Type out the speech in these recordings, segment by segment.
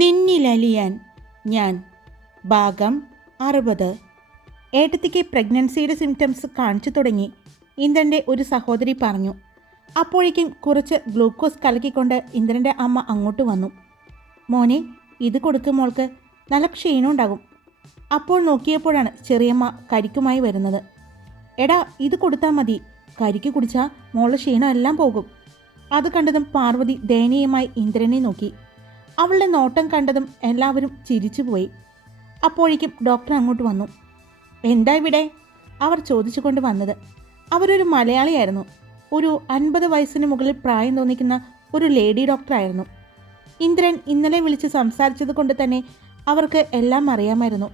നിന്നിലലിയാൻ ഞാൻ ഭാഗം 60. ഏട്ടത്തിക്ക് പ്രഗ്നൻസിയുടെ സിംറ്റംസ് കാണിച്ചു തുടങ്ങി. ഇന്ദ്രൻ്റെ ഒരു സഹോദരി പറഞ്ഞു. അപ്പോഴേക്കും കുറച്ച് ഗ്ലൂക്കോസ് കലക്കിക്കൊണ്ട് ഇന്ദ്രൻ്റെ അമ്മ അങ്ങോട്ട് വന്നു. മോനെ, ഇത് കൊടുക്കും, മോൾക്ക് നല്ല ക്ഷീണം ഉണ്ടാകും. അപ്പോൾ നോക്കിയപ്പോഴാണ് ചെറിയമ്മ കരിക്കുമായി വരുന്നത്. എടാ, ഇത് കൊടുത്താൽ മതി, കരിക്ക് കുടിച്ചാൽ മോളുടെ ക്ഷീണം എല്ലാം പോകും. അത് കണ്ടതും പാർവതി ദയനീയമായി ഇന്ദ്രനെ നോക്കി. അവളുടെ നോട്ടം കണ്ടതും എല്ലാവരും ചിരിച്ചുപോയി. അപ്പോഴേക്കും ഡോക്ടർ അങ്ങോട്ട് വന്നു. എന്താ ഇവിടെ? അവർ ചോദിച്ചുകൊണ്ട് വന്നത്. അവരൊരു മലയാളിയായിരുന്നു. ഒരു 50 വയസ്സിന് മുകളിൽ പ്രായം തോന്നിക്കുന്ന ഒരു ലേഡി ഡോക്ടറായിരുന്നു. ഇന്ദ്രൻ ഇന്നലെ വിളിച്ച് സംസാരിച്ചത് കൊണ്ട് തന്നെ അവർക്ക് എല്ലാം അറിയാമായിരുന്നു.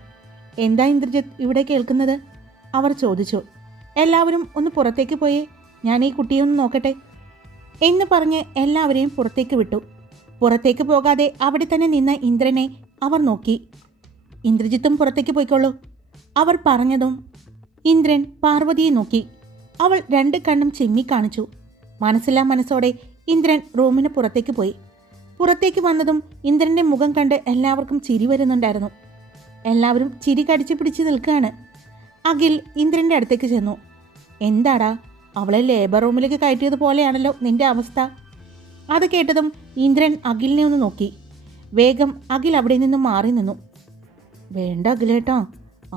എന്താ ഇന്ദ്രജിത്ത് ഇവിടെ കേൾക്കുന്നത്? അവർ ചോദിച്ചു. എല്ലാവരും ഒന്ന് പുറത്തേക്ക് പോയേ, ഞാൻ ഈ കുട്ടിയെ ഒന്ന് നോക്കട്ടെ എന്ന് പറഞ്ഞ് എല്ലാവരെയും പുറത്തേക്ക് വിട്ടു. പുറത്തേക്ക് പോകാതെ അവിടെ തന്നെ നിന്ന ഇന്ദ്രനെ അവർ നോക്കി. ഇന്ദ്രജിത്തും പുറത്തേക്ക് പോയിക്കോളൂ, അവർ പറഞ്ഞതും ഇന്ദ്രൻ പാർവതിയെ നോക്കി. അവൾ 2 കണ്ണും ചിമ്മി കാണിച്ചു. മനസ്സില്ലാ മനസ്സോടെ ഇന്ദ്രൻ റൂമിന് പുറത്തേക്ക് പോയി. പുറത്തേക്ക് വന്നതും ഇന്ദ്രൻ്റെ മുഖം കണ്ട് എല്ലാവർക്കും ചിരി വരുന്നുണ്ടായിരുന്നു. എല്ലാവരും ചിരി കടിച്ചു പിടിച്ച് നിൽക്കുകയാണ്. അഖിൽ ഇന്ദ്രൻ്റെ അടുത്തേക്ക് ചെന്നു. എന്താടാ, അവളെ ലേബർ റൂമിലേക്ക് കയറ്റിയതുപോലെയാണല്ലോ നിന്റെ അവസ്ഥ. അത് കേട്ടതും ഇന്ദ്രൻ അഖിലിനെ ഒന്ന് നോക്കി. വേഗം അഖിൽ അവിടെ നിന്നും മാറി നിന്നു. വേണ്ട അഖിലേട്ടാ,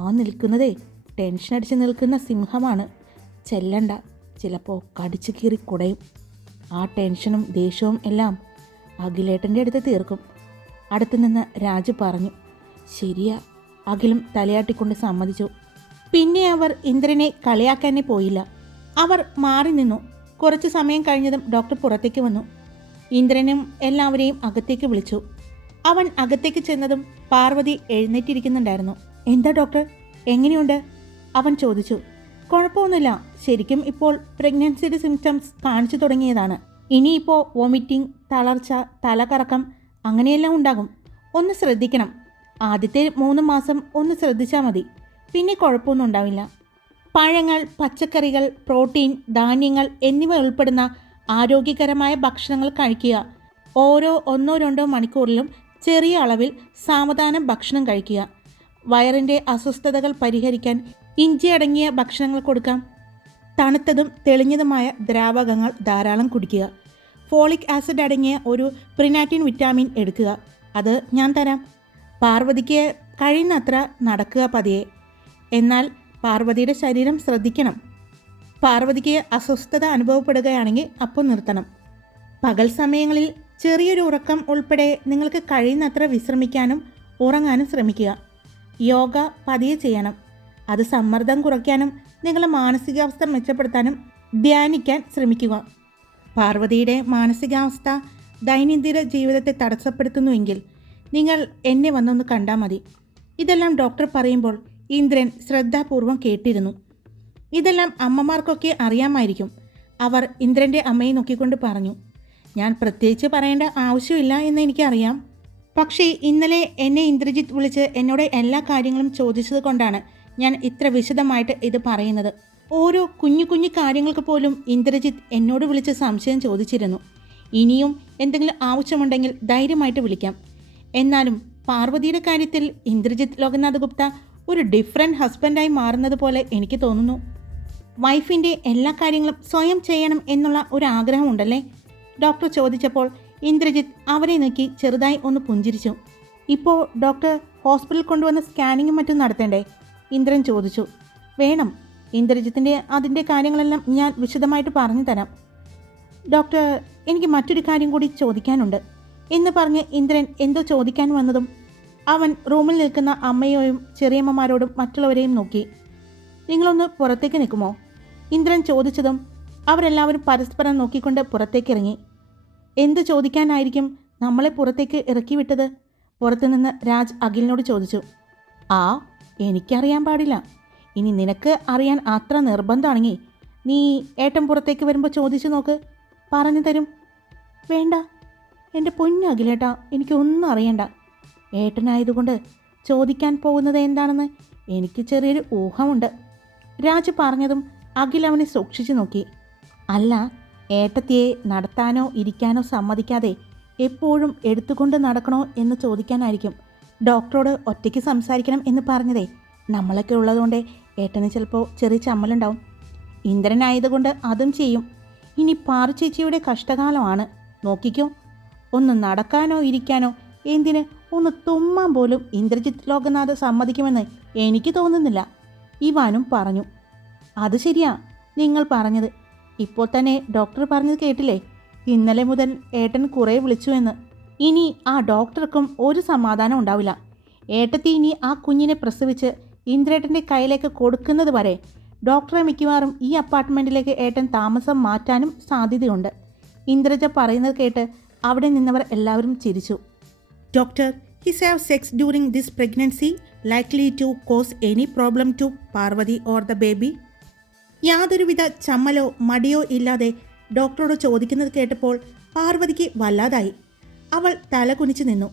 ആ നിൽക്കുന്നതേ ടെൻഷൻ അടിച്ച് നിൽക്കുന്ന സിംഹമാണ്. ചെല്ലണ്ട, ചിലപ്പോൾ കടിച്ചു കീറി കുടയും. ആ ടെൻഷനും ദേഷ്യവും എല്ലാം അഖിലേട്ടൻ്റെ അടുത്ത് തീർക്കും. അടുത്തു നിന്ന് രാജു പറഞ്ഞു. ശരിയാ, അഖിലും തലയാട്ടിക്കൊണ്ട് സമ്മതിച്ചു. പിന്നെ അവർ ഇന്ദ്രനെ കളിയാക്കാനേ പോയില്ല. അവർ മാറി നിന്നു. കുറച്ച് സമയം കഴിഞ്ഞതും ഡോക്ടർ പുറത്തേക്ക് വന്നു. ഇന്ദ്രനും എല്ലാവരെയും അകത്തേക്ക് വിളിച്ചു. അവൻ അകത്തേക്ക് ചെന്നതും പാർവതി എഴുന്നേറ്റിരിക്കുന്നുണ്ടായിരുന്നു. എന്താ ഡോക്ടർ, എങ്ങനെയുണ്ട്? അവൻ ചോദിച്ചു. കുഴപ്പമൊന്നുമില്ല, ശരിക്കും ഇപ്പോൾ പ്രഗ്നൻസിയുടെ സിംറ്റംസ് കാണിച്ചു തുടങ്ങിയതാണ്. ഇനിയിപ്പോൾ വോമിറ്റിംഗ്, തളർച്ച, തലകറക്കം അങ്ങനെയെല്ലാം ഉണ്ടാകും. ഒന്ന് ശ്രദ്ധിക്കണം. ആദ്യത്തെ 3 മാസം ഒന്ന് ശ്രദ്ധിച്ചാൽ മതി, പിന്നെ കുഴപ്പമൊന്നും ഉണ്ടാവില്ല. പഴങ്ങൾ, പച്ചക്കറികൾ, പ്രോട്ടീൻ, ധാന്യങ്ങൾ എന്നിവ ഉൾപ്പെടുന്ന ആരോഗ്യകരമായ ഭക്ഷണങ്ങൾ കഴിക്കുക. ഓരോ 1-2 മണിക്കൂറിലും ചെറിയ അളവിൽ സാവധാനം ഭക്ഷണം കഴിക്കുക. വയറിൻ്റെ അസ്വസ്ഥതകൾ പരിഹരിക്കാൻ ഇഞ്ചി അടങ്ങിയ ഭക്ഷണങ്ങൾ കൊടുക്കാം. തണുത്തതും തെളിഞ്ഞതുമായ ദ്രാവകങ്ങൾ ധാരാളം കുടിക്കുക. ഫോളിക് ആസിഡ് അടങ്ങിയ ഒരു പ്രിനാറ്റിൻ വിറ്റാമിൻ എടുക്കുക. അത് ഞാൻ തരാം. പാർവതിക്ക് കഴിയുന്നത്ര നടക്കുക പതിയെ. എന്നാൽ പാർവതിയുടെ ശരീരം ശ്രദ്ധിക്കണം. പാർവതിക്ക് അസ്വസ്ഥത അനുഭവപ്പെടുകയാണെങ്കിൽ അപ്പോൾ നിർത്തണം. പകൽ സമയങ്ങളിൽ ചെറിയൊരു ഉറക്കം ഉൾപ്പെടെ നിങ്ങൾക്ക് കഴിയുന്നത്ര വിശ്രമിക്കാനും ഉറങ്ങാനും ശ്രമിക്കുക. യോഗ പതിയെ ചെയ്യണം. അത് സമ്മർദ്ദം കുറയ്ക്കാനും നിങ്ങളുടെ മാനസികാവസ്ഥ മെച്ചപ്പെടുത്താനും ധ്യാനിക്കാൻ ശ്രമിക്കുക. പാർവതിയുടെ മാനസികാവസ്ഥ ദൈനംദിന ജീവിതത്തെ തടസ്സപ്പെടുത്തുന്നുവെങ്കിൽ നിങ്ങൾ എന്നെ വന്നൊന്ന് കണ്ടാൽ മതി. ഇതെല്ലാം ഡോക്ടർ പറയുമ്പോൾ ഇന്ദ്രൻ ശ്രദ്ധാപൂർവം കേട്ടിരുന്നു. ഇതെല്ലാം അമ്മമാർക്കൊക്കെ അറിയാമായിരിക്കും. അവർ ഇന്ദ്രൻ്റെ അമ്മയെ നോക്കിക്കൊണ്ട് പറഞ്ഞു. ഞാൻ പ്രത്യേകിച്ച് പറയേണ്ട ആവശ്യമില്ല എന്ന് എനിക്കറിയാം. പക്ഷേ ഇന്നലെ എന്നെ ഇന്ദ്രജിത്ത് വിളിച്ച് എന്നോട് എല്ലാ കാര്യങ്ങളും ചോദിച്ചത് കൊണ്ടാണ് ഞാൻ ഇത്ര വിശദമായിട്ട് ഇത് പറയുന്നത്. ഓരോ കുഞ്ഞു കുഞ്ഞു കാര്യങ്ങൾക്ക് പോലും ഇന്ദ്രജിത്ത് എന്നോട് വിളിച്ച് സംശയം ചോദിച്ചിരുന്നു. ഇനിയും എന്തെങ്കിലും ആവശ്യമുണ്ടെങ്കിൽ ധൈര്യമായിട്ട് വിളിക്കാം. എന്നാലും പാർവതിയുടെ കാര്യത്തിൽ ഇന്ദ്രജിത്ത് ലോകനാഥ് ഗുപ്ത ഒരു ഡിഫറെൻറ്റ് ഹസ്ബൻഡായി മാറുന്നത് പോലെ എനിക്ക് തോന്നുന്നു. വൈഫിൻ്റെ എല്ലാ കാര്യങ്ങളും സ്വയം ചെയ്യണം എന്നുള്ള ഒരു ആഗ്രഹമുണ്ടല്ലേ? ഡോക്ടർ ചോദിച്ചപ്പോൾ ഇന്ദ്രജിത്ത് അവരെ നോക്കി ചെറുതായി ഒന്ന് പുഞ്ചിരിച്ചു. ഇപ്പോൾ ഡോക്ടർ ഹോസ്പിറ്റലിൽ കൊണ്ടുവന്ന് സ്കാനിങ്ങും മറ്റും നടത്തേണ്ടേ? ഇന്ദ്രൻ ചോദിച്ചു. വേണം, ഇന്ദ്രജിത്തിൻ്റെ അതിൻ്റെ കാര്യങ്ങളെല്ലാം ഞാൻ വിശദമായിട്ട് പറഞ്ഞു തരാം. ഡോക്ടർ, എനിക്ക് മറ്റൊരു കാര്യം കൂടി ചോദിക്കാനുണ്ട് എന്ന് പറഞ്ഞ് ഇന്ദ്രൻ എന്തോ ചോദിക്കാൻ വന്നതും അവൻ റൂമിൽ നിൽക്കുന്ന അമ്മയെയും ചെറിയമ്മമാരോടും മറ്റുള്ളവരെയും നോക്കി. നിങ്ങളൊന്ന് പുറത്തേക്ക് നിൽക്കുമോ? ഇന്ദ്രൻ ചോദിച്ചതും അവരെല്ലാവരും പരസ്പരം നോക്കിക്കൊണ്ട് പുറത്തേക്കിറങ്ങി. എന്ത് ചോദിക്കാനായിരിക്കും നമ്മളെ പുറത്തേക്ക് ഇറക്കി വിട്ടത്? പുറത്തുനിന്ന് രാജ് അഖിലിനോട് ചോദിച്ചു. എനിക്കറിയാൻ പാടില്ല. ഇനി നിനക്ക് അറിയാൻ അത്ര നിർബന്ധമാണെങ്കിൽ നീ ഏട്ടൻ പുറത്തേക്ക് വരുമ്പോൾ ചോദിച്ചു നോക്ക്, പറഞ്ഞു തരും. വേണ്ട എൻ്റെ പൊന്നു അഖിലേട്ടാ, എനിക്കൊന്നും അറിയണ്ട. ഏട്ടനായതുകൊണ്ട് ചോദിക്കാൻ പോകുന്നത് എന്താണെന്ന് എനിക്ക് ചെറിയൊരു ഊഹമുണ്ട്. രാജു പറഞ്ഞതും അഖിൽ അവനെ സൂക്ഷിച്ചു നോക്കി. അല്ല, ഏട്ടത്തിയെ നടത്താനോ ഇരിക്കാനോ സമ്മതിക്കാതെ എപ്പോഴും എടുത്തുകൊണ്ട് നടക്കണോ എന്ന് ചോദിക്കാനായിരിക്കും ഡോക്ടറോട് ഒറ്റയ്ക്ക് സംസാരിക്കണം എന്ന് പറഞ്ഞതേ. നമ്മളൊക്കെ ഉള്ളതുകൊണ്ട് ഏട്ടന് ചിലപ്പോൾ ചെറിയ ചമ്മലുണ്ടാവും. ഇന്ദ്രനായതുകൊണ്ട് അതും ചെയ്യും. ഇനി പാറു ചേച്ചിയുടെ കഷ്ടകാലമാണ്. നോക്കിക്കോ, ഒന്ന് നടക്കാനോ ഇരിക്കാനോ എന്തിന് ഒന്ന് തുമ്മാൻ പോലും ഇന്ദ്രജിത്ത് ലോകനാഥ് സമ്മതിക്കുമെന്ന് എനിക്ക് തോന്നുന്നില്ല. ഇവാനും പറഞ്ഞു. അത് ശരിയാ നിങ്ങൾ പറഞ്ഞത്. ഇപ്പോൾ തന്നെ ഡോക്ടർ പറഞ്ഞത് കേട്ടില്ലേ? ഇന്നലെ മുതൽ ഏട്ടൻ കുറേ വിളിച്ചു എന്ന്. ഇനി ആ ഡോക്ടർക്കും ഒരു സമാധാനം ഉണ്ടാവില്ല. ഏട്ടത്തി ഇനി ആ കുഞ്ഞിനെ പ്രസവിച്ച് ഇന്ദ്രേട്ടൻ്റെ കയ്യിലേക്ക് കൊടുക്കുന്നത് വരെ ഡോക്ടറെ മിക്കവാറും ഈ അപ്പാർട്ട്മെൻറ്റിലേക്ക് ഏട്ടൻ താമസം മാറ്റാനും സാധ്യതയുണ്ട്. ഇന്ദ്രജ പറയുന്നത് കേട്ട് അവിടെ നിന്നവർ എല്ലാവരും ചിരിച്ചു. Doctor, his have sex during this pregnancy likely to cause any problem to Parvati or the baby? യാതൊരുവിധ ചമ്മലോ മടിയോ ഇല്ലാതെ ഡോക്ടറോട് ചോദിക്കുന്നത് കേട്ടപ്പോൾ പാർവതിക്ക് വല്ലാതായി. അവൾ തല കുനിച്ചു നിന്നു.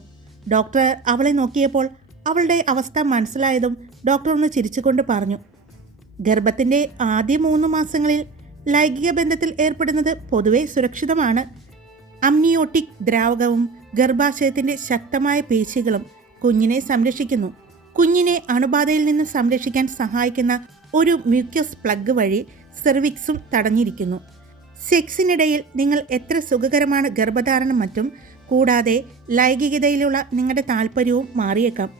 ഡോക്ടർ അവളെ നോക്കിയപ്പോൾ അവളുടെ അവസ്ഥ മനസ്സിലായതും ഡോക്ടർ ഒന്ന് ചിരിച്ചുകൊണ്ട് പറഞ്ഞു, ഗർഭത്തിൻ്റെ ആദ്യ 3 മാസങ്ങളിൽ ലൈംഗിക ബന്ധത്തിൽ ഏർപ്പെടുന്നത് പൊതുവെ സുരക്ഷിതമാണ്. അമ്നിയോട്ടിക് ദ്രാവകവും ഗർഭാശയത്തിൻ്റെ ശക്തമായ പേശികളും കുഞ്ഞിനെ സംരക്ഷിക്കുന്നു. കുഞ്ഞിനെ അണുബാധയിൽ നിന്ന് സംരക്ഷിക്കാൻ സഹായിക്കുന്ന ഒരു മ്യൂക്കസ് പ്ലഗ് വഴി സെർവിക്സും തടഞ്ഞിരിക്കുന്നു. സെക്സിനിടയിൽ നിങ്ങൾ എത്ര സുഖകരമാണ് ഗർഭധാരണം മറ്റും കൂടാതെ ലൈംഗികതയിലുള്ള നിങ്ങളുടെ താല്പര്യവും മാറിയേക്കാം.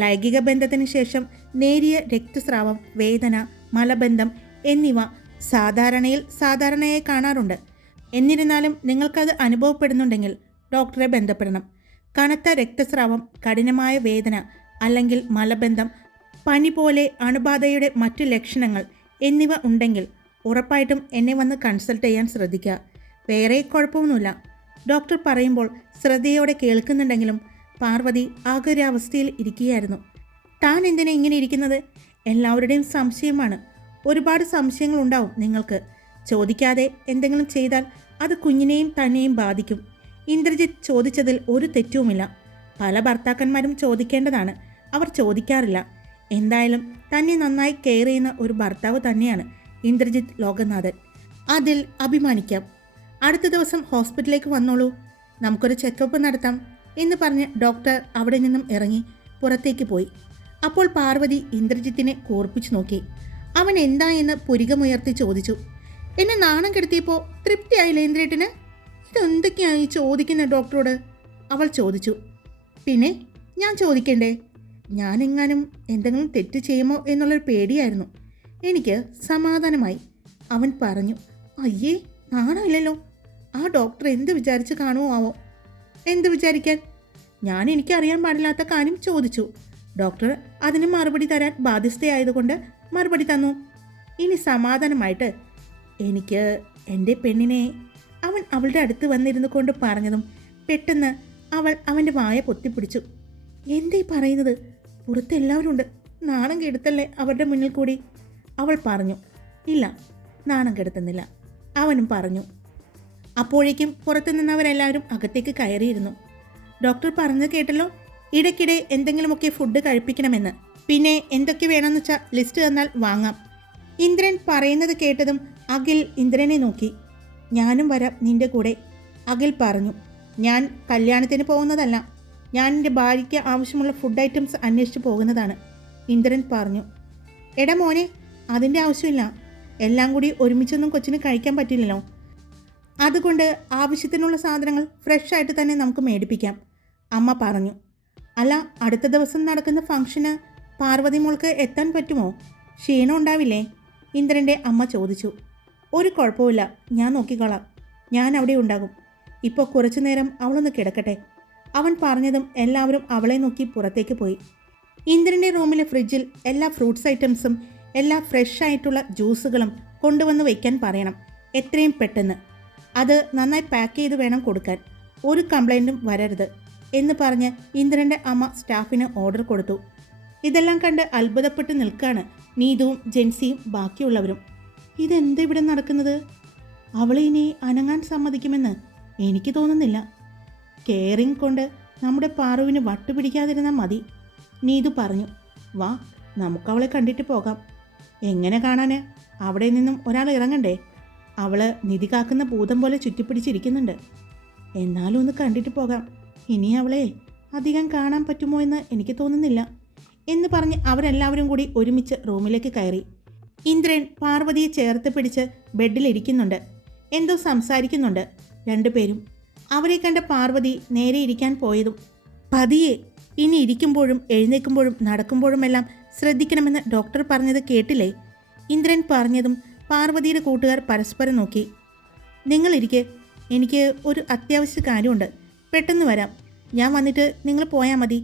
ലൈംഗിക ബന്ധത്തിന് ശേഷം നേരിയ രക്തസ്രാവം, വേദന, മലബന്ധം എന്നിവ സാധാരണയായി കാണാറുണ്ട്. എന്നിരുന്നാലും നിങ്ങൾക്കത് അനുഭവപ്പെടുന്നുണ്ടെങ്കിൽ ഡോക്ടറെ ബന്ധപ്പെടണം. കനത്ത രക്തസ്രാവം, കഠിനമായ വേദന അല്ലെങ്കിൽ മലബന്ധം, പനി പോലെ അണുബാധയുടെ മറ്റു ലക്ഷണങ്ങൾ എന്നിവ ഉണ്ടെങ്കിൽ ഉറപ്പായിട്ടും എന്നെ വന്ന് കൺസൾട്ട് ചെയ്യാൻ ശ്രദ്ധിക്കുക. വേറെ കുഴപ്പമൊന്നുമില്ല. ഡോക്ടർ പറയുമ്പോൾ ശ്രദ്ധയോടെ കേൾക്കുന്നുണ്ടെങ്കിലും പാർവതി ആകുരാവസ്ഥയിൽ ഇരിക്കുകയായിരുന്നു. താൻ എന്തിനാ ഇങ്ങനെ ഇരിക്കുന്നത്? എല്ലാവരുടെയും സംശയമാണ്. ഒരുപാട് സംശയങ്ങളുണ്ടാവും നിങ്ങൾക്ക്. ചോദിക്കാതെ എന്തെങ്കിലും ചെയ്താൽ അത് കുഞ്ഞിനെയും തന്നെയും ബാധിക്കും. ഇന്ദ്രജിത്ത് ചോദിച്ചതിൽ ഒരു തെറ്റുമില്ല. പല ഭർത്താക്കന്മാരും ചോദിക്കേണ്ടതാണ്, അവർ ചോദിക്കാറില്ല. എന്തായാലും തന്നെ നന്നായി കെയർ ചെയ്യുന്ന ഒരു ഭർത്താവ് തന്നെയാണ് ഇന്ദ്രജിത്ത് ലോകനാഥൻ. അതിൽ അഭിമാനിക്കാം. അടുത്ത ദിവസം ഹോസ്പിറ്റലിലേക്ക് വന്നോളൂ, നമുക്കൊരു ചെക്കപ്പ് നടത്താം എന്ന് പറഞ്ഞ് ഡോക്ടർ അവിടെ നിന്നും ഇറങ്ങി പുറത്തേക്ക് പോയി. അപ്പോൾ പാർവതി ഇന്ദ്രജിത്തിനെ കൂർപ്പിച്ചു നോക്കി. അവൻ എന്താ എന്ന് പുരികമുയർത്തി ചോദിച്ചു. എന്നെ നാണം കെടുത്തിയപ്പോൾ തൃപ്തിയായില്ല ഇന്ദ്രേട്ടന്? ഇതെന്തൊക്കെയായി ചോദിക്കുന്ന ഡോക്ടറോട്? അവൾ ചോദിച്ചു. പിന്നെ ഞാൻ ചോദിക്കണ്ടേ? ഞാനെങ്ങാനും എന്തെങ്കിലും തെറ്റ് ചെയ്യുമോ എന്നുള്ളൊരു പേടിയായിരുന്നു. എനിക്ക് സമാധാനമായി. അവൻ പറഞ്ഞു. അയ്യേ, നാണമില്ലല്ലോ. ആ ഡോക്ടർ എന്ത് വിചാരിച്ച് കാണുമോ ആവോ? എന്ത് വിചാരിക്കാൻ? ഞാൻ എനിക്കറിയാൻ പാടില്ലാത്ത കാര്യം ചോദിച്ചു. ഡോക്ടർ അതിന് മറുപടി തരാൻ ബാധ്യസ്ഥയായതുകൊണ്ട് മറുപടി തന്നു. ഇനി സമാധാനമായിട്ട് എനിക്ക് എൻ്റെ പെണ്ണിനെ. അവൻ അവളുടെ അടുത്ത് വന്നിരുന്നു കൊണ്ട് പറഞ്ഞതും പെട്ടെന്ന് അവൾ അവൻ്റെ വായ പൊത്തിപ്പിടിച്ചു. എന്തേ പറയുന്നത്? പുറത്തെല്ലാവരും ഉണ്ട്, നാണം കെടുത്തല്ലേ അവരുടെ മുന്നിൽ കൂടി? അവൾ പറഞ്ഞു. ഇല്ല, നാണം കെടുത്തുന്നില്ല, അവനും പറഞ്ഞു. അപ്പോഴേക്കും പുറത്തു നിന്നവരെല്ലാവരും അകത്തേക്ക് കയറിയിരുന്നു. ഡോക്ടർ പറഞ്ഞത് കേട്ടല്ലോ, ഇടയ്ക്കിടെ എന്തെങ്കിലുമൊക്കെ ഫുഡ് കഴിപ്പിക്കണമെന്ന്. പിന്നെ എന്തൊക്കെ വേണമെന്ന് വെച്ചാൽ ലിസ്റ്റ് തന്നാൽ വാങ്ങാം. ഇന്ദ്രൻ പറയുന്നത് കേട്ടതും അഖിൽ ഇന്ദ്രനെ നോക്കി. ഞാനും വരാം നിന്റെ കൂടെ, അഖിൽ പറഞ്ഞു. ഞാൻ കല്യാണത്തിന് പോകുന്നതല്ല, ഞാൻ എൻ്റെ ഭാര്യയ്ക്ക് ആവശ്യമുള്ള ഫുഡ് ഐറ്റംസ് അന്വേഷിച്ച് പോകുന്നതാണ്, ഇന്ദ്രൻ പറഞ്ഞു. എടാ മോനെ, അതിൻ്റെ ആവശ്യമില്ല. എല്ലാം കൂടി ഒരുമിച്ചൊന്നും കൊച്ചിന് കഴിക്കാൻ പറ്റില്ലല്ലോ. അതുകൊണ്ട് ആവശ്യത്തിനുള്ള സാധനങ്ങൾ ഫ്രഷ് ആയിട്ട് തന്നെ നമുക്ക് മേടിപ്പിക്കാം, അമ്മ പറഞ്ഞു. അല്ല, അടുത്ത ദിവസം നടക്കുന്ന ഫംഗ്ഷന് പാർവതി മോൾക്ക് എത്താൻ പറ്റുമോ? ക്ഷീണം ഉണ്ടാവില്ലേ? ഇന്ദ്രൻ്റെ അമ്മ ചോദിച്ചു. ഒരു കുഴപ്പമില്ല, ഞാൻ നോക്കിക്കോളാം. ഞാൻ അവിടെ ഉണ്ടാകും. ഇപ്പോൾ കുറച്ചു നേരം അവളൊന്ന് കിടക്കട്ടെ. അവൻ പറഞ്ഞതും എല്ലാവരും അവളെ നോക്കി പുറത്തേക്ക് പോയി. ഇന്ദ്രൻ്റെ റൂമിലെ ഫ്രിഡ്ജിൽ എല്ലാ ഫ്രൂട്ട്സ് ഐറ്റംസും എല്ലാ ഫ്രഷ് ആയിട്ടുള്ള ജ്യൂസുകളും കൊണ്ടുവന്ന് വയ്ക്കാൻ പറയണം, എത്രയും പെട്ടെന്ന്. അത് നന്നായി പാക്ക് ചെയ്ത് വേണം കൊടുക്കാൻ, ഒരു കംപ്ലൈൻറ്റും വരരുത് എന്ന് പറഞ്ഞ് ഇന്ദ്രൻ്റെ അമ്മ സ്റ്റാഫിന് ഓർഡർ കൊടുത്തു. ഇതെല്ലാം കണ്ട് അത്ഭുതപ്പെട്ട് നിൽക്കാണ് നീതുവും ജെൻസിയും ബാക്കിയുള്ളവരും. ഇതെന്താ ഇവിടെ നടക്കുന്നത്? അവളെ ഇനി അനങ്ങാൻ സമ്മതിക്കുമെന്ന് എനിക്ക് തോന്നുന്നില്ല. കെയറിങ് കൊണ്ട് നമ്മുടെ പാറുവിന് വട്ടുപിടിക്കാതിരുന്നാൽ മതി, നീതു പറഞ്ഞു. വാ, നമുക്കവളെ കണ്ടിട്ട് പോകാം. എങ്ങനെ കാണാന്? അവിടെ നിന്നും ഒരാൾ ഇറങ്ങണ്ടേ? അവള് നിധി കാക്കുന്ന ഭൂതം പോലെ ചുറ്റിപ്പിടിച്ചിരിക്കുന്നുണ്ട്. എന്നാലും ഒന്ന് കണ്ടിട്ട് പോകാം. ഇനി അവളെ അധികം കാണാൻ പറ്റുമോ എന്ന് എനിക്ക് തോന്നുന്നില്ല എന്ന് പറഞ്ഞ് അവരെല്ലാവരും കൂടി ഒരുമിച്ച് റൂമിലേക്ക് കയറി. ഇന്ദ്രൻ പാർവതിയെ ചേർത്ത് പിടിച്ച് ബെഡിലിരിക്കുന്നുണ്ട്. എന്തോ സംസാരിക്കുന്നുണ്ട് രണ്ടുപേരും. അവരെ കണ്ട പാർവതി നേരെ ഇരിക്കാൻ പോയതും പതിയെ ഇനി ഇരിക്കുമ്പോഴും എഴുന്നേൽക്കുമ്പോഴും നടക്കുമ്പോഴുമെല്ലാം ശ്രദ്ധിക്കണമെന്ന് ഡോക്ടർ പറഞ്ഞത് കേട്ടില്ലേ? ഇന്ദ്രൻ പറഞ്ഞതും പാർവതിയുടെ കൂട്ടുകാർ പരസ്പരം നോക്കി. നിങ്ങളിരിക്കെ, എനിക്ക് ഒരു അത്യാവശ്യ കാര്യമുണ്ട്, പെട്ടെന്ന് വരാം, ഞാൻ വന്നിട്ട് നിങ്ങൾ പോയാൽ മതി.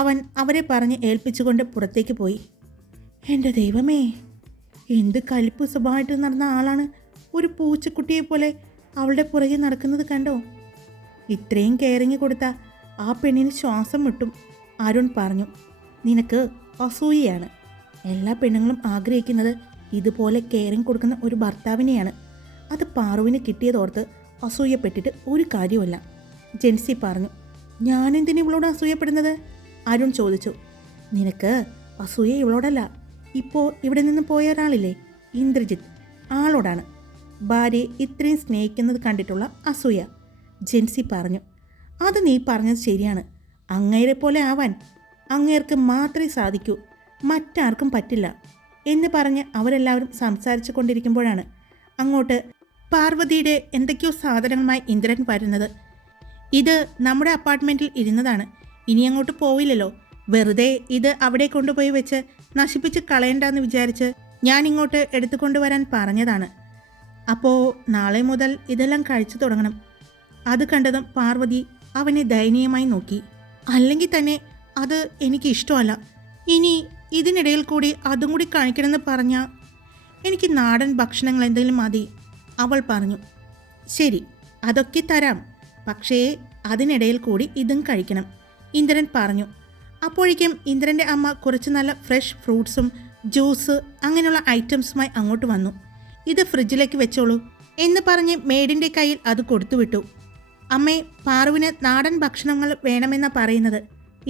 അവൻ അവരെ പറഞ്ഞ് ഏൽപ്പിച്ചുകൊണ്ട് പുറത്തേക്ക് പോയി. എൻ്റെ ദൈവമേ, എന്ത് കലിപ്പ് സ്വഭാവമായിട്ട് നടന്ന ആളാണ് ഒരു പൂച്ചക്കുട്ടിയെ പോലെ അവളുടെ പുറകെ നടക്കുന്നത് കണ്ടോ? ഇത്രയും കെയറിങ് കൊടുത്ത ആ പെണ്ണിന് ശ്വാസം മുട്ടും. അരുൺ പറഞ്ഞു. നിനക്ക് അസൂയയാണ്. എല്ലാ പെണ്ണുങ്ങളും ആഗ്രഹിക്കുന്നത് ഇതുപോലെ കെയറിങ് കൊടുക്കുന്ന ഒരു ഭർത്താവിനെയാണ്. അത് പാറുവിന് കിട്ടിയതോർത്ത് അസൂയപ്പെട്ടിട്ട് ഒരു കാര്യമല്ല, ജെൻസി പറഞ്ഞു. ഞാനെന്തിനു ഇവളോട് അസൂയപ്പെടുന്നത്? അരുൺ ചോദിച്ചു. നിനക്ക് അസൂയ ഇവളോടല്ല, ഇപ്പോൾ ഇവിടെ നിന്ന് പോയ ഒരാളില്ലേ, ഇന്ദ്രജിത്ത്, ആളോടാണ്. ഭാര്യയെ ഇത്രയും സ്നേഹിക്കുന്നത് കണ്ടിട്ടുള്ള അസൂയ, ജെൻസി പറഞ്ഞു. അത് നീ പറഞ്ഞത് ശരിയാണ്. അങ്ങേരെ പോലെ ആവാൻ അങ്ങേർക്ക് മാത്രമേ സാധിക്കൂ, മറ്റാർക്കും പറ്റില്ല എന്ന് പറഞ്ഞ് അവരെല്ലാവരും സംസാരിച്ചു കൊണ്ടിരിക്കുമ്പോഴാണ് അങ്ങോട്ട് പാർവതിയുടെ എന്തൊക്കെയോ സാധനങ്ങളുമായി ഇന്ദ്രൻ വരുന്നത്. ഇത് നമ്മുടെ അപ്പാർട്ട്മെൻറ്റിൽ ഇരുന്നതാണ്, ഇനി അങ്ങോട്ട് പോവില്ലല്ലോ, വെറുതെ ഇത് അവിടെ കൊണ്ടുപോയി വെച്ച് നശിപ്പിച്ച് കളയണ്ടെന്ന് വിചാരിച്ച് ഞാൻ ഇങ്ങോട്ട് എടുത്തുകൊണ്ടുവരാൻ പറഞ്ഞതാണ്. അപ്പോൾ നാളെ മുതൽ ഇതെല്ലാം കഴിച്ചു തുടങ്ങണം. അത് കണ്ടതും പാർവതി അവനെ ദയനീയമായി നോക്കി. അല്ലെങ്കിൽ തന്നെ അത് എനിക്ക് ഇഷ്ടമല്ല. ഇനി ഇതിനിടയിൽ കൂടി അതും കൂടി കഴിക്കണമെന്ന് പറഞ്ഞാൽ എനിക്ക് നാടൻ ഭക്ഷണങ്ങൾ എന്തെങ്കിലും മതി, അവൾ പറഞ്ഞു. ശരി, അതൊക്കെ തരാം, പക്ഷേ അതിനിടയിൽ കൂടി ഇതും കഴിക്കണം, ഇന്ദ്രൻ പറഞ്ഞു. അപ്പോഴേക്കും ഇന്ദ്രൻ്റെ അമ്മ കുറച്ച് നല്ല ഫ്രഷ് ഫ്രൂട്ട്സും ജ്യൂസ് അങ്ങനെയുള്ള ഐറ്റംസുമായി അങ്ങോട്ട് വന്നു. ഇത് ഫ്രിഡ്ജിലേക്ക് വെച്ചോളൂ എന്ന് പറഞ്ഞ് മേഡിൻ്റെ കയ്യിൽ അത് കൊടുത്തുവിട്ടു. അമ്മേ, പാറുവിന് നാടൻ ഭക്ഷണങ്ങൾ വേണമെന്നാണ് പറയുന്നത്,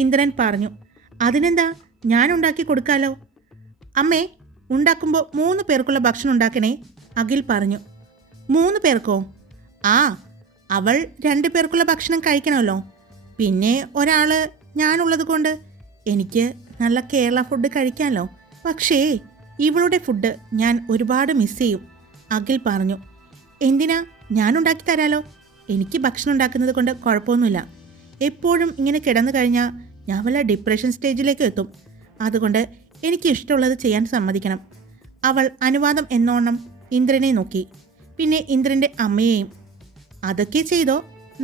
ഇന്ദ്രൻ പറഞ്ഞു. അതിനെന്താ, ഞാൻ ഉണ്ടാക്കി കൊടുക്കാലോ. അമ്മേ, ഉണ്ടാക്കുമ്പോൾ 3 പേർക്കുള്ള ഭക്ഷണം ഉണ്ടാക്കണേ, അഖിൽ പറഞ്ഞു. 3 പേർക്കോ? ആ, അവൾ 2 പേർക്കുള്ള ഭക്ഷണം കഴിക്കണമല്ലോ. പിന്നെ ഒരാൾ ഞാനുള്ളത് കൊണ്ട് എനിക്ക് നല്ല കേരള ഫുഡ് കഴിക്കാമല്ലോ. പക്ഷേ ഇവളുടെ ഫുഡ് ഞാൻ ഒരുപാട് മിസ് ചെയ്യും, അഖിൽ പറഞ്ഞു. എന്തിനാ, ഞാനുണ്ടാക്കി തരാലോ. എനിക്ക് ഭക്ഷണം ഉണ്ടാക്കുന്നത് കൊണ്ട് കുഴപ്പമൊന്നുമില്ല. എപ്പോഴും ഇങ്ങനെ കിടന്നു കഴിഞ്ഞാൽ ഞാൻ വല്ല ഡിപ്രഷൻ സ്റ്റേജിലേക്ക് എത്തും. അതുകൊണ്ട് എനിക്ക് ഇഷ്ടമുള്ളത് ചെയ്യാൻ സമ്മതിക്കണം. അവൾ അനുവാദം എന്നോണം ഇന്ദ്രനെ നോക്കി, പിന്നെ ഇന്ദ്രൻ്റെ അമ്മയെയും. അതൊക്കെ ചെയ്തോ,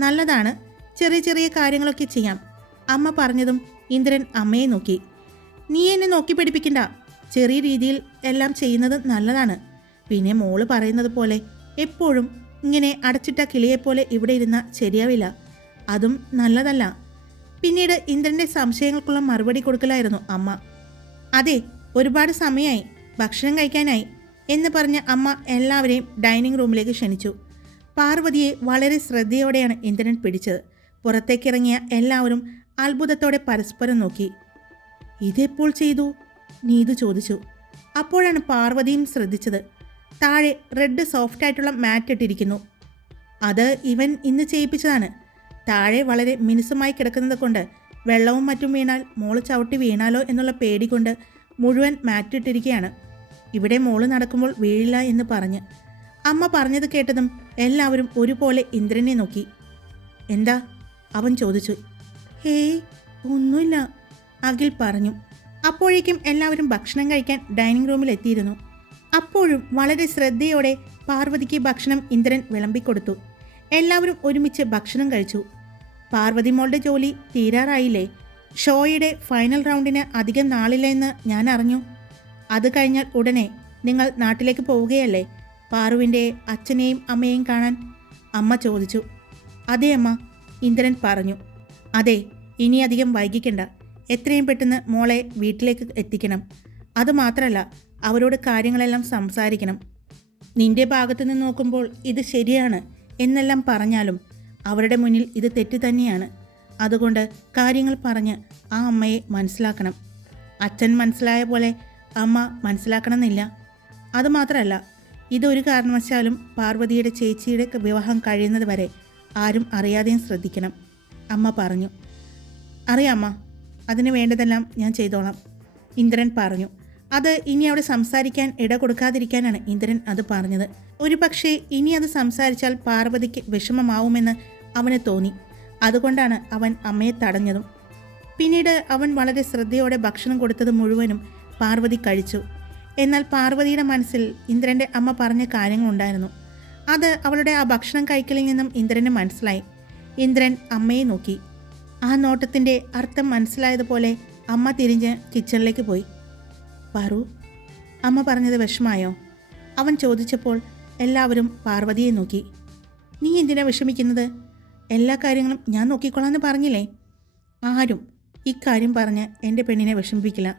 നല്ലതാണ്, ചെറിയ ചെറിയ കാര്യങ്ങളൊക്കെ ചെയ്യാം, അമ്മ പറഞ്ഞതും ഇന്ദ്രൻ അമ്മയെ നോക്കി. നീ എന്നെ നോക്കി പഠിപ്പിക്കണ്ട, ചെറിയ രീതിയിൽ എല്ലാം ചെയ്യുന്നത് നല്ലതാണ്. പിന്നെ മോള് പറയുന്നത് പോലെ എപ്പോഴും ഇങ്ങനെ അടച്ചിട്ട കിളിയെപ്പോലെ ഇവിടെ ഇരുന്നാൽ ശരിയാവില്ല, അതും നല്ലതല്ല. പിന്നീട് ഇന്ദ്രൻ്റെ സംശയങ്ങൾക്കുള്ള മറുപടി കൊടുക്കലായിരുന്നു അമ്മ. അതെ, ഒരുപാട് സമയമായി, ഭക്ഷണം കഴിക്കാനായി എന്ന് പറഞ്ഞ അമ്മ എല്ലാവരെയും ഡൈനിങ് റൂമിലേക്ക് ക്ഷണിച്ചു. പാർവതിയെ വളരെ ശ്രദ്ധയോടെയാണ് ഇന്ദ്രൻ പിടിച്ചത്. പുറത്തേക്കിറങ്ങിയ എല്ലാവരും അത്ഭുതത്തോടെ പരസ്പരം നോക്കി. ഇതെപ്പോൾ ചെയ്തു? നീതു ചോദിച്ചു. അപ്പോഴാണ് പാർവതിയും ശ്രദ്ധിച്ചത്. താഴെ റെഡ് സോഫ്റ്റായിട്ടുള്ള മാറ്റ് ഇട്ടിരിക്കുന്നു. അത് ഇവൻ ഇന്ന് ചെയ്യിപ്പിച്ചതാണ്. താഴെ വളരെ മിനുസമായി കിടക്കുന്നത് കൊണ്ട് വെള്ളവും മറ്റും വീണാൽ മോള് ചവിട്ടി വീണാലോ എന്നുള്ള പേടി കൊണ്ട് മുഴുവൻ മാറ്റ് ഇട്ടിരിക്കുകയാണ്. ഇവിടെ മോള് നടക്കുമ്പോൾ വീഴില്ല എന്ന് പറഞ്ഞ് അമ്മ പറഞ്ഞത് കേട്ടതും എല്ലാവരും ഒരുപോലെ ഇന്ദ്രനെ നോക്കി. എന്താ? അവൻ ചോദിച്ചു. ഹേയ്, ഒന്നുമില്ല, അഖിൽ പറഞ്ഞു. അപ്പോഴേക്കും എല്ലാവരും ഭക്ഷണം കഴിക്കാൻ ഡൈനിങ് റൂമിൽ എത്തിയിരുന്നു. അപ്പോഴും വളരെ ശ്രദ്ധയോടെ പാർവതിക്ക് ഭക്ഷണം ഇന്ദ്രൻ വിളമ്പിക്കൊടുത്തു. എല്ലാവരും ഒരുമിച്ച് ഭക്ഷണം കഴിച്ചു. പാർവതി മോളുടെ ജോലി തീരാറായില്ലേ? ഷോയുടെ ഫൈനൽ റൗണ്ടിന് അധികം നാളില്ല എന്ന് ഞാൻ അറിഞ്ഞു. അത് കഴിഞ്ഞാൽ ഉടനെ നിങ്ങൾ നാട്ടിലേക്ക് പോവുകയല്ലേ, പാറുവിൻ്റെ അച്ഛനെയും അമ്മയെയും കാണാൻ? അമ്മ ചോദിച്ചു. അതെ അമ്മ, ഇന്ദ്രൻ പറഞ്ഞു. അതെ, ഇനി അധികം വൈകിക്കണ്ട, എത്രയും പെട്ടെന്ന് മോളെ വീട്ടിലേക്ക് എത്തിക്കണം. അതുമാത്രമല്ല, അവരോട് കാര്യങ്ങളെല്ലാം സംസാരിക്കണം. നിന്റെ ഭാഗത്തു നിന്ന് നോക്കുമ്പോൾ ഇത് ശരിയാണ് എന്നെല്ലാം പറഞ്ഞാലും അവരുടെ മുന്നിൽ ഇത് തെറ്റ് തന്നെയാണ്. അതുകൊണ്ട് കാര്യങ്ങൾ പറഞ്ഞ് ആ അമ്മയെ മനസ്സിലാക്കണം. അച്ഛൻ മനസ്സിലായ പോലെ അമ്മ മനസ്സിലാക്കണമെന്നില്ല. അതുമാത്രമല്ല, ഇതൊരു കാരണവശാലും പാർവതിയുടെ ചേച്ചിയുടെ വിവാഹം കഴിയുന്നത് വരെ ആരും അറിയാതെയും ശ്രദ്ധിക്കണം, അമ്മ പറഞ്ഞു. അറിയാം അമ്മ, അതിന് വേണ്ടതെല്ലാം ഞാൻ ചെയ്തോളാം, ഇന്ദ്രൻ പറഞ്ഞു. അത് ഇനി അവിടെ സംസാരിക്കാൻ ഇട കൊടുക്കാതിരിക്കാനാണ് ഇന്ദ്രൻ അത് പറഞ്ഞത്. ഒരു പക്ഷേ ഇനി അത് സംസാരിച്ചാൽ പാർവതിക്ക് വിഷമമാവുമെന്ന് അവന് തോന്നി. അതുകൊണ്ടാണ് അവൻ അമ്മയെ തടഞ്ഞതും. പിന്നീട് അവൻ വളരെ ശ്രദ്ധയോടെ ഭക്ഷണം കൊടുത്തത് മുഴുവനും പാർവതി കഴിച്ചു. എന്നാൽ പാർവതിയുടെ മനസ്സിൽ ഇന്ദ്രൻ്റെ അമ്മ പറഞ്ഞ കാര്യങ്ങളുണ്ടായിരുന്നു. അത് അവളുടെ ആ ഭക്ഷണം കഴിക്കലിൽ നിന്നും ഇന്ദ്രന് മനസ്സിലായി. ഇന്ദ്രൻ അമ്മയെ നോക്കി. ആ നോട്ടത്തിൻ്റെ അർത്ഥം മനസ്സിലായതുപോലെ അമ്മ തിരിഞ്ഞ് കിച്ചണിലേക്ക് പോയി. പാറു, അമ്മ പറഞ്ഞത് വിഷമായോ? അവൻ ചോദിച്ചപ്പോൾ എല്ലാവരും പാർവതിയെ നോക്കി. നീ എന്തിനാ വിഷമിക്കുന്നത്? എല്ലാ കാര്യങ്ങളും ഞാൻ നോക്കിക്കൊള്ളാമെന്ന് പറഞ്ഞില്ലേ? ആരും ഇക്കാര്യം പറഞ്ഞ് എൻ്റെ പെണ്ണിനെ വിഷമിപ്പിക്കില്ല.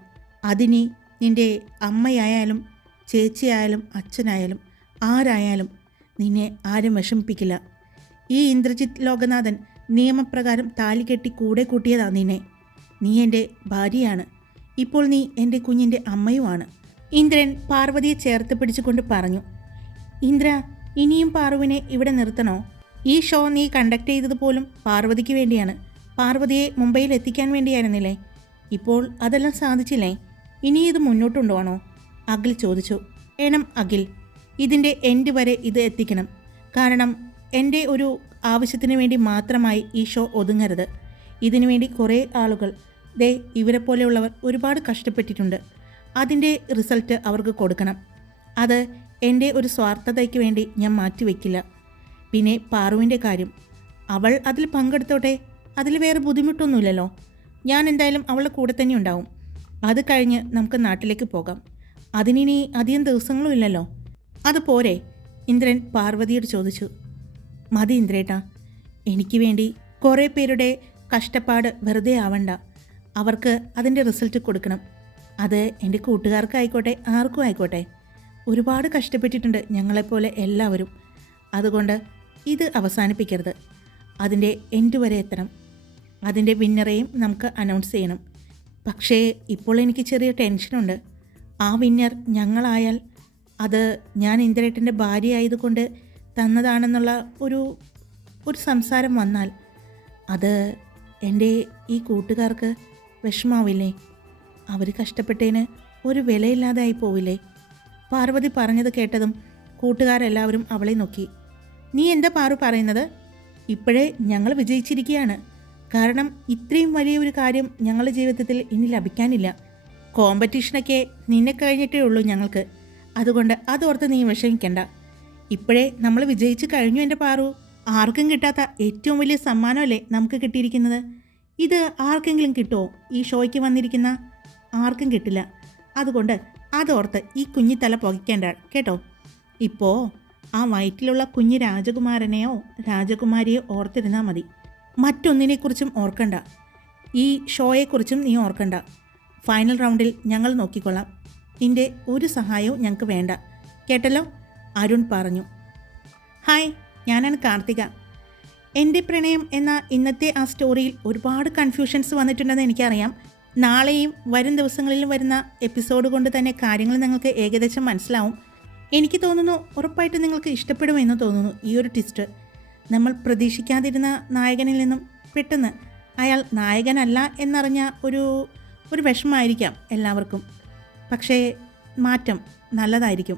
അതിനി നിൻ്റെ അമ്മയായാലും ചേച്ചിയായാലും അച്ഛനായാലും ആരായാലും നിന്നെ ആരും വിഷമിപ്പിക്കില്ല. ഈ ഇന്ദ്രജിത്ത് ലോകനാഥൻ നിയമപ്രകാരം താലി കെട്ടി കൂടെ കൂട്ടിയതാ നിന്നെ. നീ എൻ്റെ ഭാര്യയാണ്. ഇപ്പോൾ നീ എൻ്റെ കുഞ്ഞിൻ്റെ അമ്മയുമാണ്. ഇന്ദ്രൻ പാർവതിയെ ചേർത്ത് പിടിച്ചുകൊണ്ട് പറഞ്ഞു. ഇന്ദ്ര, ഇനിയും പാറുവിനെ ഇവിടെ നിർത്തണോ? ഈ ഷോ നീ കണ്ടക്ട് ചെയ്തത് പോലും പാർവതിക്ക് വേണ്ടിയാണ്. പാർവതിയെ മുംബൈയിൽ എത്തിക്കാൻ വേണ്ടിയായിരുന്നില്ലേ? ഇപ്പോൾ അതെല്ലാം സാധിച്ചില്ലേ? ഇനി ഇത് മുന്നോട്ടുണ്ടോണോ? അഖിൽ ചോദിച്ചു. വേണം അഖിൽ, ഇതിൻ്റെ എൻഡ് വരെ ഇത് എത്തിക്കണം. കാരണം എൻ്റെ ഒരു ആവശ്യത്തിന് വേണ്ടി മാത്രമായി ഈ ഷോ ഒതുങ്ങരുത്. ഇതിനു വേണ്ടി കുറേ ആളുകൾ, ദേ ഇവരെ പോലെയുള്ളവർ ഒരുപാട് കഷ്ടപ്പെട്ടിട്ടുണ്ട്. അതിൻ്റെ റിസൾട്ട് അവർക്ക് കൊടുക്കണം. അത് എൻ്റെ ഒരു സ്വാർത്ഥതയ്ക്ക് വേണ്ടി ഞാൻ മാറ്റിവെക്കില്ല. പിന്നെ പാറുവിൻ്റെ കാര്യം, അവൾ അതിൽ പങ്കെടുത്തോട്ടെ, അതിൽ വേറെ ബുദ്ധിമുട്ടൊന്നുമില്ലല്ലോ. ഞാൻ എന്തായാലും അവളുടെ കൂടെ തന്നെ ഉണ്ടാവും. അത് കഴിഞ്ഞ് നമുക്ക് നാട്ടിലേക്ക് പോകാം. അതിനിനി അധികം ദിവസങ്ങളും ഇല്ലല്ലോ. അത് പോരെ? ഇന്ദ്രൻ പാർവതിയോട് ചോദിച്ചു. മതി ഇന്ദ്രേട്ടാ, എനിക്ക് വേണ്ടി കുറേ പേരുടെ കഷ്ടപ്പാട് വെറുതെ ആവണ്ട. അവർക്ക് അതിൻ്റെ റിസൾട്ട് കൊടുക്കണം. അത് എൻ്റെ കൂട്ടുകാർക്കായിക്കോട്ടെ, ആർക്കും ആയിക്കോട്ടെ. ഒരുപാട് കഷ്ടപ്പെട്ടിട്ടുണ്ട് ഞങ്ങളെപ്പോലെ എല്ലാവരും. അതുകൊണ്ട് ഇത് അവസാനിപ്പിക്കരുത്. അതിൻ്റെ എൻഡ് വരെ എത്തണം. അതിൻ്റെ വിന്നറേയും നമുക്ക് അനൗൺസ് ചെയ്യണം. പക്ഷേ ഇപ്പോൾ എനിക്ക് ചെറിയ ടെൻഷനുണ്ട്. ആ വിന്നർ ഞങ്ങളായാൽ അത് ഞാൻ ഇന്ദ്രേട്ടൻ്റെ ഭാര്യയായതുകൊണ്ട് തന്നതാണെന്നുള്ള ഒരു സംസാരം വന്നാൽ അത് എൻ്റെ ഈ കൂട്ടുകാർക്ക് വിഷമാവില്ലേ? അവർ കഷ്ടപ്പെട്ടതിന് ഒരു വിലയില്ലാതായി പോവില്ലേ? പാർവതി പറഞ്ഞത് കേട്ടതും കൂട്ടുകാരെല്ലാവരും അവളെ നോക്കി. നീ എന്താ പാറു പറയുന്നത്? ഇപ്പോഴേ ഞങ്ങൾ വിജയിച്ചിരിക്കുകയാണ്. കാരണം ഇത്രയും വലിയൊരു കാര്യം ഞങ്ങളുടെ ജീവിതത്തിൽ ഇനി ലഭിക്കാനില്ല. കോമ്പറ്റീഷനൊക്കെ നിന്നെ കഴിഞ്ഞിട്ടേ ഉള്ളൂ ഞങ്ങൾക്ക്. അതുകൊണ്ട് അതോർത്ത് നീ വിഷമിക്കണ്ട. ഇപ്പോഴേ നമ്മൾ വിജയിച്ച് കഴിഞ്ഞു എൻ്റെ പാറു. ആർക്കും കിട്ടാത്ത ഏറ്റവും വലിയ സമ്മാനമല്ലേ നമുക്ക് കിട്ടിയിരിക്കുന്നത്. ഇത് ആർക്കെങ്കിലും കിട്ടുമോ? ഈ ഷോയ്ക്ക് വന്നിരിക്കുന്ന ആർക്കും കിട്ടില്ല. അതുകൊണ്ട് അതോർത്ത് ഈ കുഞ്ഞി തല പുകയ്ക്കേണ്ട കേട്ടോ. ഇപ്പോൾ ആ വയറ്റിലുള്ള കുഞ്ഞ് രാജകുമാരനെയോ രാജകുമാരിയോ ഓർത്തിരുന്നാൽ മതി. മറ്റൊന്നിനെക്കുറിച്ചും ഓർക്കണ്ട. ഈ ഷോയെക്കുറിച്ചും നീ ഓർക്കണ്ട. ഫൈനൽ റൗണ്ടിൽ ഞങ്ങൾ നോക്കിക്കൊള്ളാം. നിൻ്റെ ഒരു സഹായവും ഞങ്ങൾക്ക് വേണ്ട, കേട്ടല്ലോ? അരുൺ പറഞ്ഞു. ഹായ്, ഞാനാണ് കാർത്തിക. എൻ്റെ പ്രണയം എന്ന ഇന്നത്തെ ആ സ്റ്റോറിയിൽ ഒരുപാട് കൺഫ്യൂഷൻസ് വന്നിട്ടുണ്ടെന്ന് എനിക്കറിയാം. നാളെയും വരും ദിവസങ്ങളിലും വരുന്ന എപ്പിസോഡ് കൊണ്ട് തന്നെ കാര്യങ്ങൾ നിങ്ങൾക്ക് ഏകദേശം മനസ്സിലാവും. എനിക്ക് തോന്നുന്നു ഉറപ്പായിട്ട് നിങ്ങൾക്ക് ഇഷ്ടപ്പെടുമെന്ന് തോന്നുന്നു ഈ ഒരു ട്വിസ്റ്റ്. നമ്മൾ പ്രതീക്ഷിക്കാതിരുന്ന നായകനിൽ നിന്നും പെട്ടെന്ന് അയാൾ നായകനല്ല എന്നറിഞ്ഞ ഒരു വിഷമമായിരിക്കാം എല്ലാവർക്കും. പക്ഷേ മാറ്റം നല്ലതായിരിക്കും.